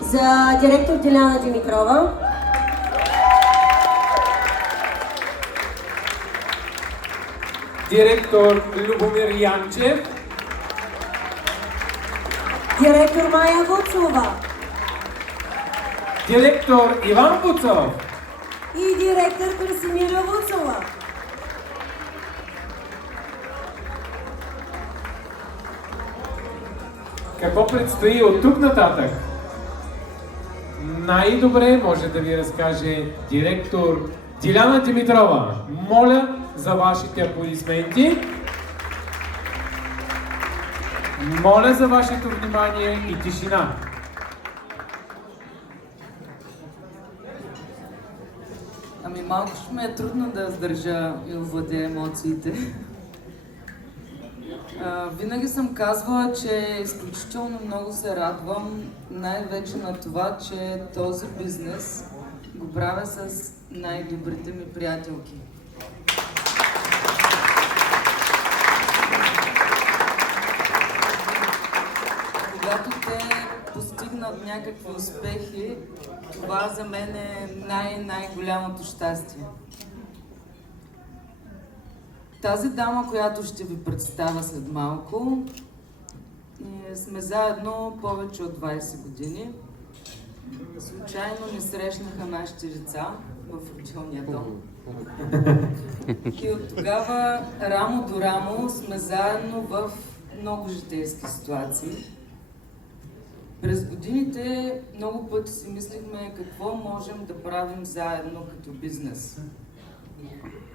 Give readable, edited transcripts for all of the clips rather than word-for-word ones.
За директор Диляна Димитрова. Директор Любомир Янчев. Директор Майя Вуцова. Директор Иван Вуцов. И директор Красимира Вуцова. Какво предстои от тук нататък? Най-добре може да ви разкаже директор Диляна Димитрова. Моля за вашите аплодисменти. Моля за вашето внимание и тишина. Ами малко ще ме е трудно да сдържа и овладея емоциите. Винаги съм казвала, че изключително много се радвам най-вече на това, че този бизнес го правя с най-добрите ми приятелки. Когато те постигнат някакви успехи, това за мен е най-голямото щастие. Тази дама, която ще ви представя след малко, сме заедно повече от 20 години. Случайно ни срещнаха нашите деца в родилния дом. И от тогава рамо до рамо сме заедно в много житейски ситуации. През годините много пъти си мислихме какво можем да правим заедно като бизнес.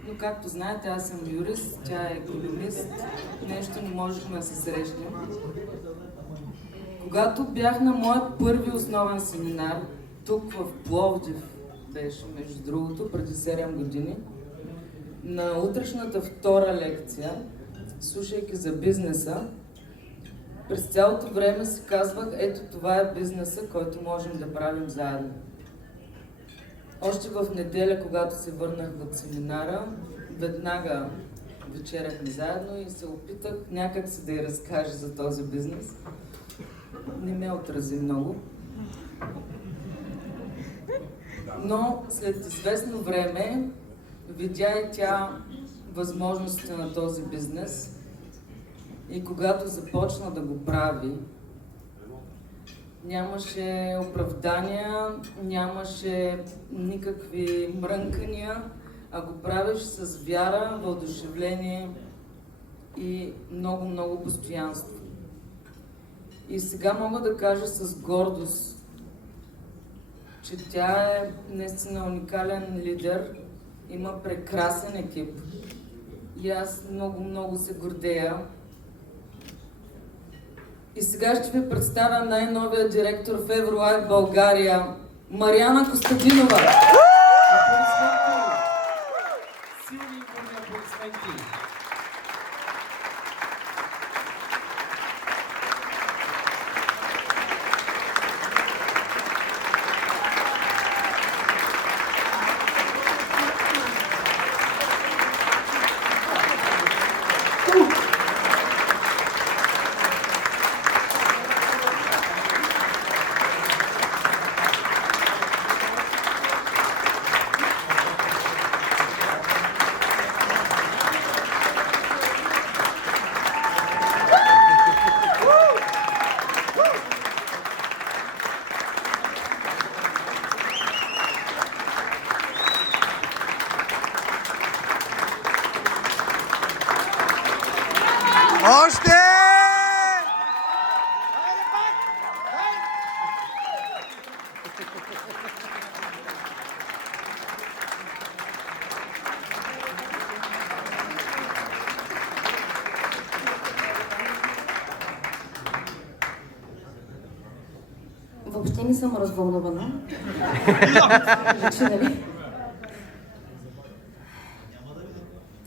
Но както знаете, аз съм юрист, тя е икономист, нещо не можехме да се срещнем. Когато бях на моят първи основен семинар, тук в Пловдив беше, между другото, преди 7 години, на утрешната втора лекция, слушайки за бизнеса, през цялото време си казвах, ето това е бизнеса, който можем да правим заедно. Още в неделя, когато се върнах от семинара, веднага вечеряхме заедно и се опитах някак си да й разкажа за този бизнес. Не ме отрази много. Но след известно време видя и тя възможностите на този бизнес и когато започна да го прави, нямаше оправдания, нямаше никакви мрънкания, а го правиш с вяра, въодушевление и много постоянство. И сега мога да кажа с гордост, че тя е наистина уникален лидер, има прекрасен екип и аз много се гордея. И сега ще ви представя най-новия директор в Евролайф България, Мариана Костадинова. Силни аплодисменти. Още! Въобще не съм развълнувана. Вече, нали?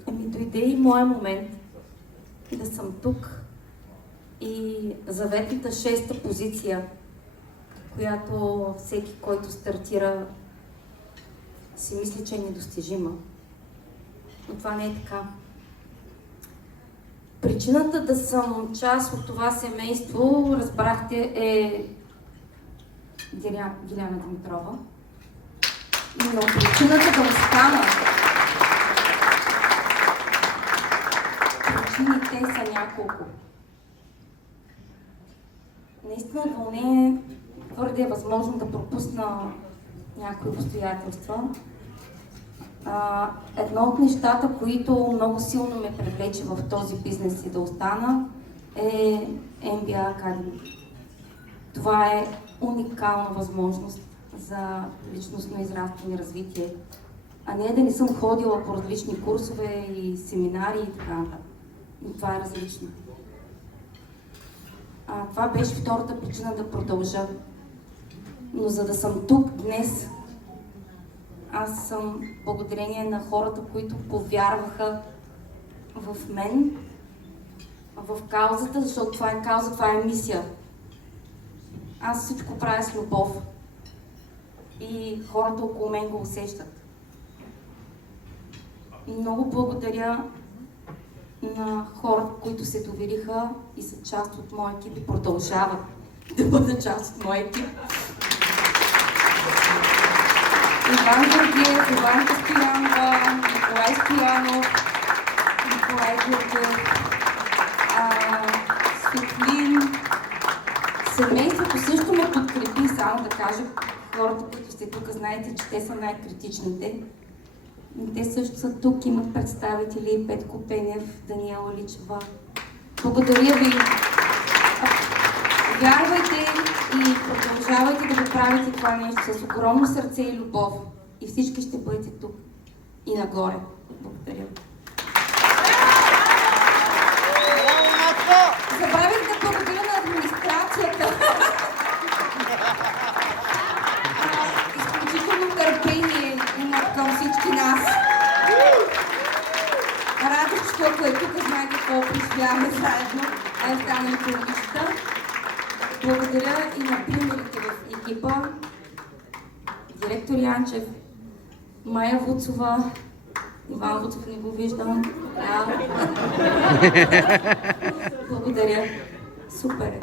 Ами дойде и моя момент да съм тук и заветната 6-та позиция, която всеки, който стартира, си мисли, че е недостижима. Но това не е така. Причината да съм част от това семейство, разбрахте, е Диляна Димитрова. Но причината да остана, причините са няколко. Наистина уволнение твърде е възможно да пропусна някои обстоятелства. Едно от нещата, които много силно ме привлече в този бизнес и да остана, е MBA Academy. Това е уникална възможност за личностно израстване и развитие, а не да не съм ходила по различни курсове и семинари и така нататък. Но това е различно. Това беше втората причина да продължа. Но за да съм тук днес, аз съм благодарение на хората, които повярваха в мен, в каузата, защото това е кауза, това е мисия. Аз всичко правя с любов и хората около мен го усещат. Много благодаря на хората, които се довериха и са част от моя екип и продължават да бъдат част от моя екип. Иван Георгиев, Иванка Стоянова, Николай Стоянов, Николай Георгиев, Светлин. Семейството също ме подкрепи, само да кажа, хората, които сте тук, знаете, че те са най-критичните. Те също са тук, имат представители Петко Пенев, Даниела Личева. Благодаря ви! Вярвайте и продължавайте да го правите това нещо с огромно сърце и любов. И всички ще бъдете тук и нагоре. Благодаря. Забравих да благодаря на администрацията. Изключително търпение имат към всички нас. Радост, ако е тук, знае какво преживяваме заедно, а останалите учителя. Благодаря и на примерите в екипа. Директор Янчев, Майя Вуцова, Иван Вуцов не го виждам. Благодаря. Супер е.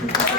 Thank you.